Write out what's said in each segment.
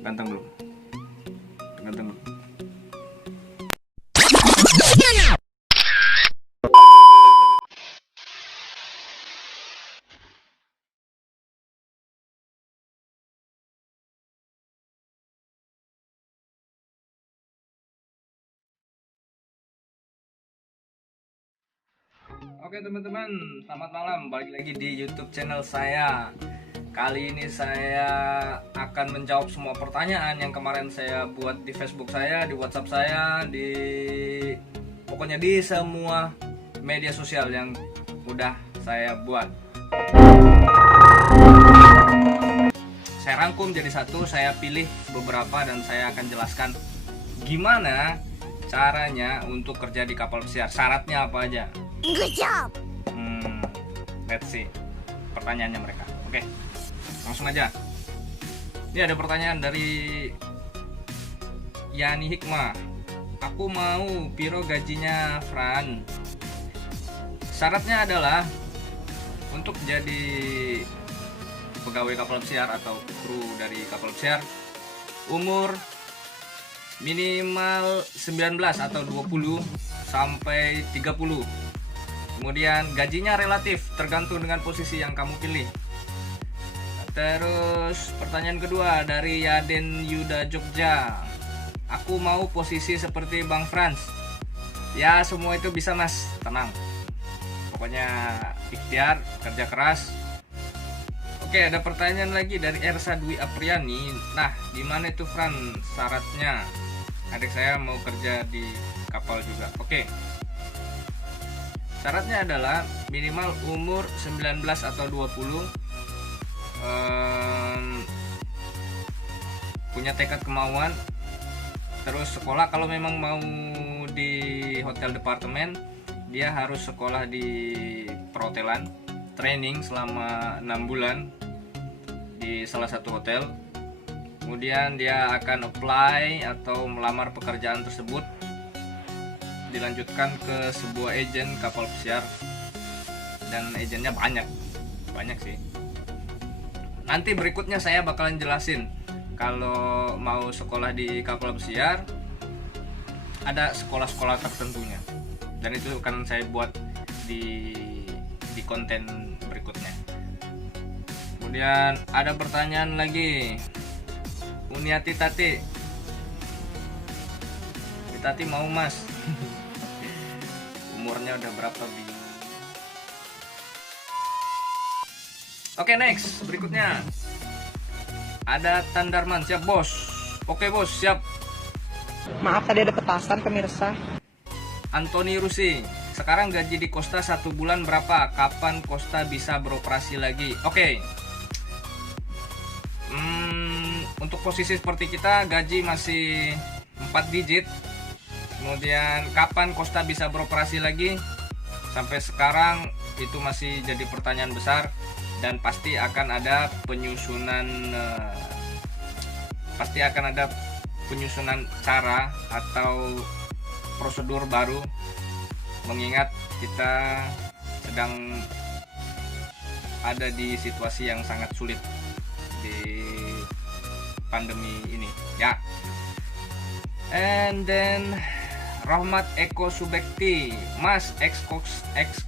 Ganteng belum? Ganteng belum? Oke teman-teman, selamat malam. Balik lagi di YouTube channel saya. Kali ini saya akan menjawab semua pertanyaan yang kemarin saya buat di Facebook saya, di WhatsApp saya, pokoknya di semua media sosial yang udah saya buat. Saya rangkum jadi satu, saya pilih beberapa dan saya akan jelaskan gimana caranya untuk kerja di kapal pesiar. Syaratnya apa aja? Good job. Let's see pertanyaannya mereka. Oke, langsung aja. Ini ada pertanyaan dari Yani Hikmah. Aku mau piro gajinya Fran. Syaratnya adalah untuk jadi pegawai kapal pesiar atau kru dari kapal pesiar, umur minimal 19 atau 20 sampai 30. Kemudian gajinya relatif tergantung dengan posisi yang kamu pilih. Terus pertanyaan kedua dari Yaden Yuda Jogja. Aku mau posisi seperti Bang Frans. Ya semua itu bisa mas, tenang. Pokoknya ikhtiar, kerja keras. Oke, ada pertanyaan lagi dari Ersa Dwi Apriani. Nah, gimana itu Fran syaratnya? Adik saya mau kerja di kapal juga. Oke. Syaratnya adalah minimal umur 19 atau 20, punya tekad kemauan, terus sekolah kalau memang mau di hotel departemen, dia harus sekolah di perhotelan, training selama 6 bulan di salah satu hotel. Kemudian dia akan apply atau melamar pekerjaan tersebut, dilanjutkan ke sebuah agen kapal pesiar, dan agennya banyak sih. Nanti berikutnya saya bakalan jelasin kalau mau sekolah di kapal pesiar ada sekolah-sekolah tertentunya, dan itu akan saya buat di konten berikutnya. Kemudian ada pertanyaan lagi, Uniati Tati mau mas. Umurnya udah berapa bingung. Oke, next berikutnya ada Tandarman. Siap bos? Oke bos, siap. Maaf tadi ada petasan pemirsa. Anthony Rusi, sekarang gaji di Costa 1 bulan berapa? Kapan Costa bisa beroperasi lagi? Oke. Untuk posisi seperti kita gaji masih 4 digit. Kemudian kapan Costa bisa beroperasi lagi? Sampai sekarang itu masih jadi pertanyaan besar, dan pasti akan ada penyusunan cara atau prosedur baru, mengingat kita sedang ada di situasi yang sangat sulit di pandemi ini ya. And then Rahmat Eko Subekti, Mas, ex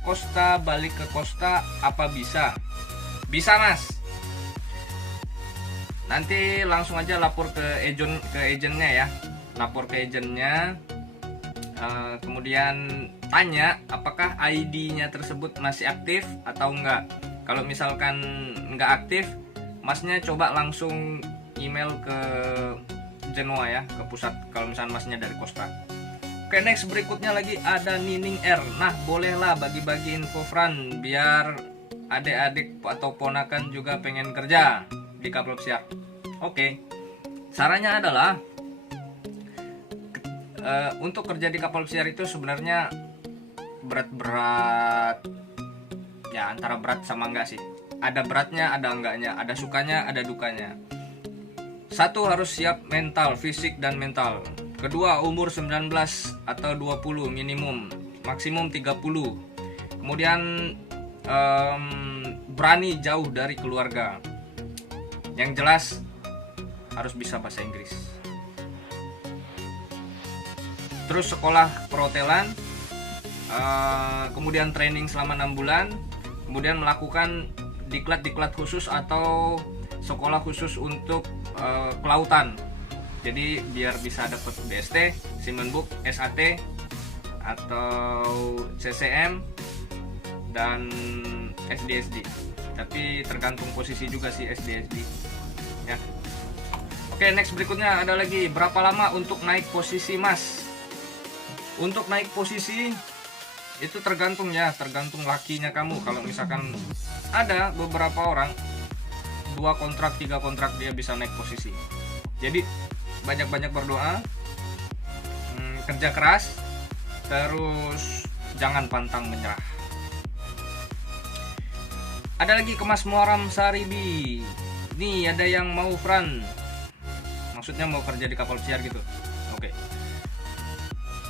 Costa balik ke Costa apa bisa? Bisa mas. Nanti langsung aja lapor ke agennya ya. Lapor ke agennya. Kemudian tanya apakah ID-nya tersebut masih aktif atau enggak. Kalau misalkan enggak aktif, masnya coba langsung email ke Genoa ya, ke pusat, kalau misalnya masnya dari Costa. Oke, next berikutnya lagi ada Nining R. Nah, bolehlah bagi-bagi info Fran biar adik-adik atau ponakan juga pengen kerja di kapal pesiar. Oke. Sarannya adalah untuk kerja di kapal pesiar itu sebenarnya berat-berat ya, antara berat sama enggak sih. Ada beratnya, ada enggaknya, ada sukanya, ada dukanya. Satu, harus siap mental, fisik dan mental. Kedua, umur 19 atau 20 minimum, maksimum 30. Kemudian berani jauh dari keluarga. Yang jelas harus bisa bahasa Inggris. Terus sekolah perhotelan, kemudian training selama 6 bulan, kemudian melakukan diklat khusus atau sekolah khusus untuk kelautan. Jadi biar bisa dapat BST, Seamenbook, SAT atau CCM dan SDSD. Tapi tergantung posisi juga sih SDSD ya. Oke, next berikutnya ada lagi, berapa lama untuk naik posisi Mas? Untuk naik posisi itu tergantung tergantung lakinya kamu. Kalau misalkan ada beberapa orang 2 kontrak 3 kontrak dia bisa naik posisi. Jadi banyak-banyak berdoa, kerja keras, terus jangan pantang menyerah. Ada lagi ke Mas Muaram Saribi. Nih ada yang mau Fran, maksudnya mau kerja di kapal pesiar gitu. Oke.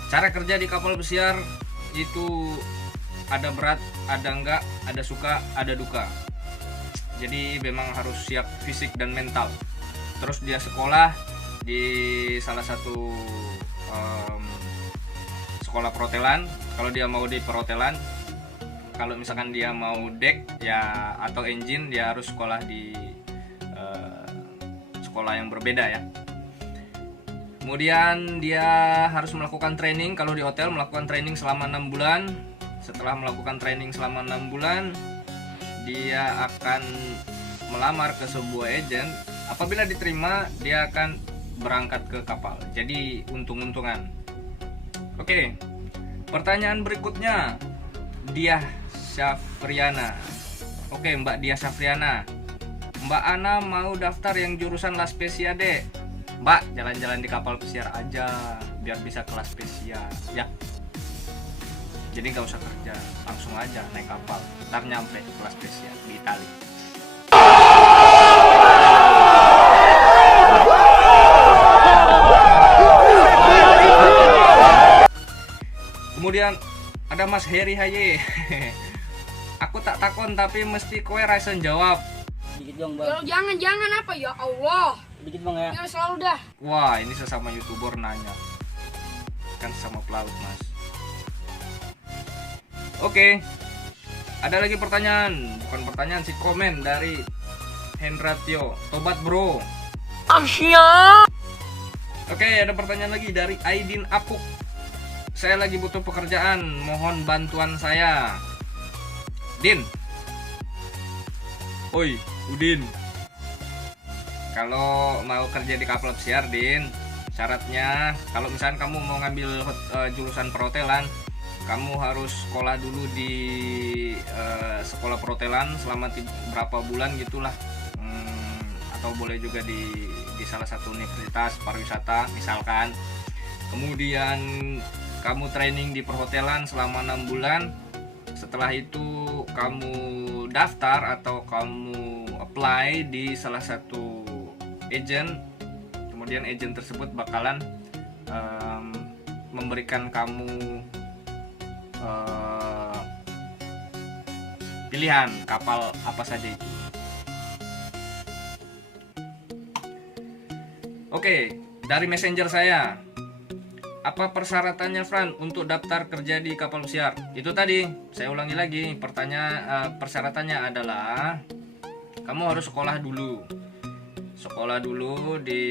Cara kerja di kapal pesiar itu ada berat, ada enggak, ada suka, ada duka. Jadi memang harus siap fisik dan mental. Terus dia sekolah di salah satu sekolah perhotelan. Kalau dia mau di perhotelan, kalau misalkan dia mau deck ya atau engine, dia harus sekolah di sekolah yang berbeda ya. Kemudian dia harus melakukan training. Kalau di hotel melakukan training selama 6 bulan. Setelah melakukan training selama 6 bulan, dia akan melamar ke sebuah agen. Apabila diterima, dia akan berangkat ke kapal. Jadi untung-untungan. Oke, pertanyaan berikutnya, Diah Syafriana. Oke, Mbak Diah Syafriana, Mbak Ana mau daftar yang jurusan La Spezia deh. Mbak, jalan-jalan di kapal pesiar aja biar bisa kelas spesial ya. Jadi nggak usah kerja, langsung aja naik kapal, ntar nyampe kelas spesial di Itali. Kemudian ada Mas Heri Haye. Aku tak takon tapi mesti kowe raisen jawab. Dikit dong bang. Jangan apa ya Allah. Dikit bang ya. Ya selalu dah. Wah, ini sesama YouTuber nanya. Kan sama pelaut, Mas. Oke. Ada lagi pertanyaan, bukan pertanyaan sih, komen dari Hendratio. Tobat, Bro. Asyik. Oke, ada pertanyaan lagi dari Aidin Apuk. Saya lagi butuh pekerjaan, mohon bantuan saya. Din. Oi, Udin. Kalau mau kerja di kapal pesiar, Din, syaratnya kalau misalnya kamu mau ngambil jurusan perhotelan, kamu harus sekolah dulu di sekolah perhotelan selama berapa bulan gitulah, atau boleh juga di salah satu universitas pariwisata misalkan. Kemudian kamu training di perhotelan selama 6 bulan. Setelah itu kamu daftar atau kamu apply di salah satu agent. Kemudian agent tersebut bakalan memberikan kamu pilihan kapal apa saja itu. Oke, dari messenger saya, apa persyaratannya Fran untuk daftar kerja di kapal pesiar? Itu tadi, saya ulangi lagi, persyaratannya adalah kamu harus sekolah dulu. Sekolah dulu di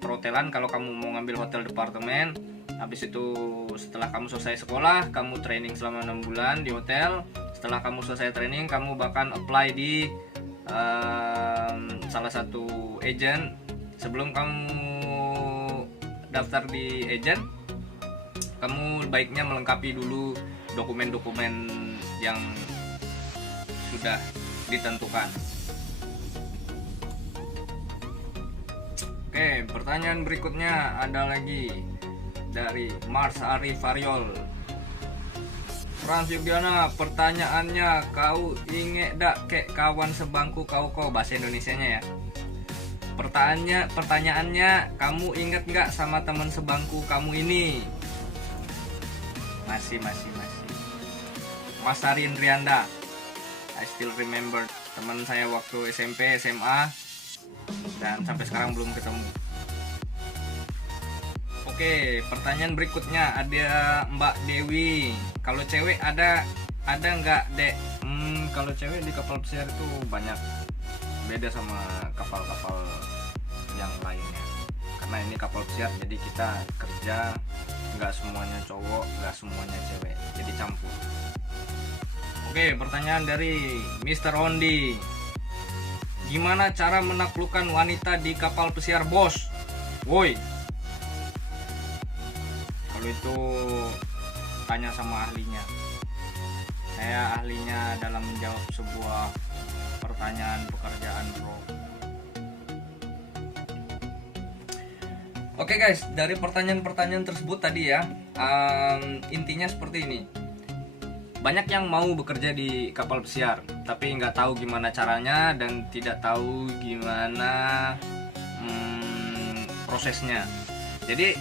perhotelan kalau kamu mau ngambil hotel departemen. Habis itu setelah kamu selesai sekolah, kamu training selama 6 bulan di hotel. Setelah kamu selesai training, kamu bahkan apply di salah satu agent. Sebelum kamu daftar di agent, kamu baiknya melengkapi dulu dokumen-dokumen yang sudah ditentukan. Oke, pertanyaan berikutnya ada lagi dari Mars Arif Variol. Frans Yugiana, pertanyaannya, kau inget dak kek kawan sebangku kau bahasa Indonesianya ya. Pertanyaannya, kamu inget nggak sama teman sebangku kamu ini? Masih. Mas Arin Rianda, I still remember teman saya waktu SMP, SMA. dan sampai sekarang belum ketemu. Oke, pertanyaan berikutnya ada Mbak Dewi. Kalau cewek ada nggak, Dek? Kalau cewek di kapal pesiar itu banyak, beda sama kapal-kapal yang lainnya. Karena ini kapal pesiar, jadi kita kerja nggak semuanya cowok, nggak semuanya cewek, jadi campur. Oke, pertanyaan dari Mr. Ondi. Gimana cara menaklukkan wanita di kapal pesiar, bos? Woi, kalau itu tanya sama ahlinya. Saya ahlinya dalam menjawab sebuah pertanyaan pekerjaan, bro. Oke guys, dari pertanyaan-pertanyaan tersebut tadi ya, intinya seperti ini. Banyak yang mau bekerja di kapal pesiar, tapi nggak tahu gimana caranya dan tidak tahu gimana prosesnya. Jadi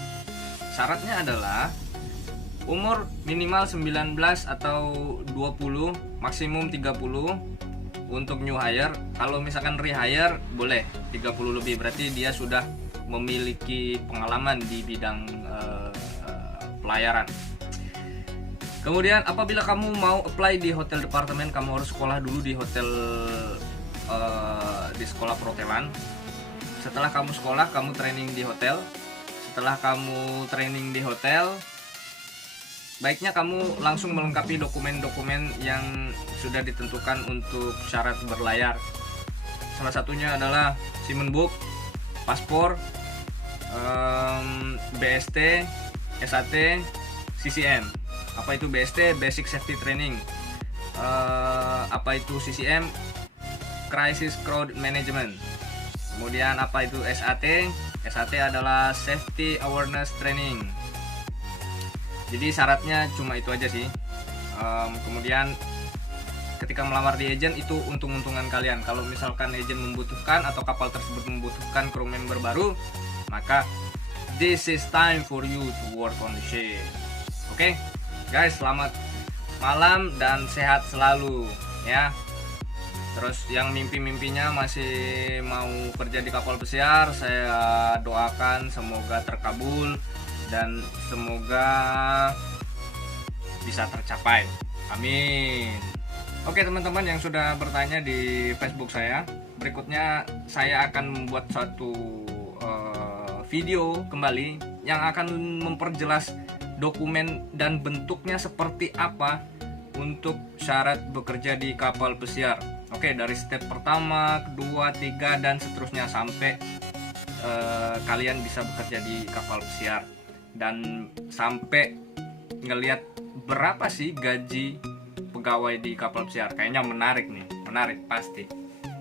syaratnya adalah umur minimal 19 atau 20, maksimum 30 untuk new hire. Kalau misalkan rehire boleh 30 lebih, berarti dia sudah memiliki pengalaman di bidang pelayaran. Kemudian apabila kamu mau apply di hotel departemen, kamu harus sekolah dulu di hotel, di sekolah perhotelan. Setelah kamu sekolah, kamu training di hotel. Setelah kamu training di hotel, baiknya kamu langsung melengkapi dokumen-dokumen yang sudah ditentukan untuk syarat berlayar. Salah satunya adalah Seaman Book, paspor, BST, SAT, CCM. Apa itu BST? Basic Safety Training. Apa itu CCM? Crisis Crowd Management. Kemudian apa itu SAT? SAT adalah Safety Awareness Training. Jadi syaratnya cuma itu aja sih. Kemudian ketika melamar di agent itu untung-untungan kalian. Kalau misalkan agent membutuhkan atau kapal tersebut membutuhkan crew member baru, maka this is time for you to work on the ship. Oke? Guys, selamat malam dan sehat selalu ya. Terus yang mimpi-mimpinya masih mau kerja di kapal pesiar, saya doakan semoga terkabul dan semoga bisa tercapai. Amin. Oke teman-teman yang sudah bertanya di Facebook saya, berikutnya saya akan membuat satu video kembali yang akan memperjelas dokumen dan bentuknya seperti apa untuk syarat bekerja di kapal pesiar. Oke, dari step pertama, kedua, tiga, dan seterusnya sampai kalian bisa bekerja di kapal pesiar dan sampai ngelihat berapa sih gaji pegawai di kapal pesiar. Kayaknya menarik nih, menarik pasti.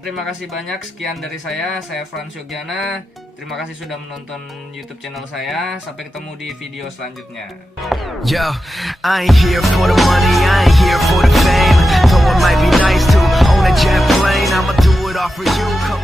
Terima kasih banyak, sekian dari saya Frans Yogiana. Terima kasih sudah menonton YouTube channel saya. Sampai ketemu di video selanjutnya. Yo, I ain't here for the money, I ain't here for the fame. Though it might be nice to own a jet plane, I'ma do it all for you.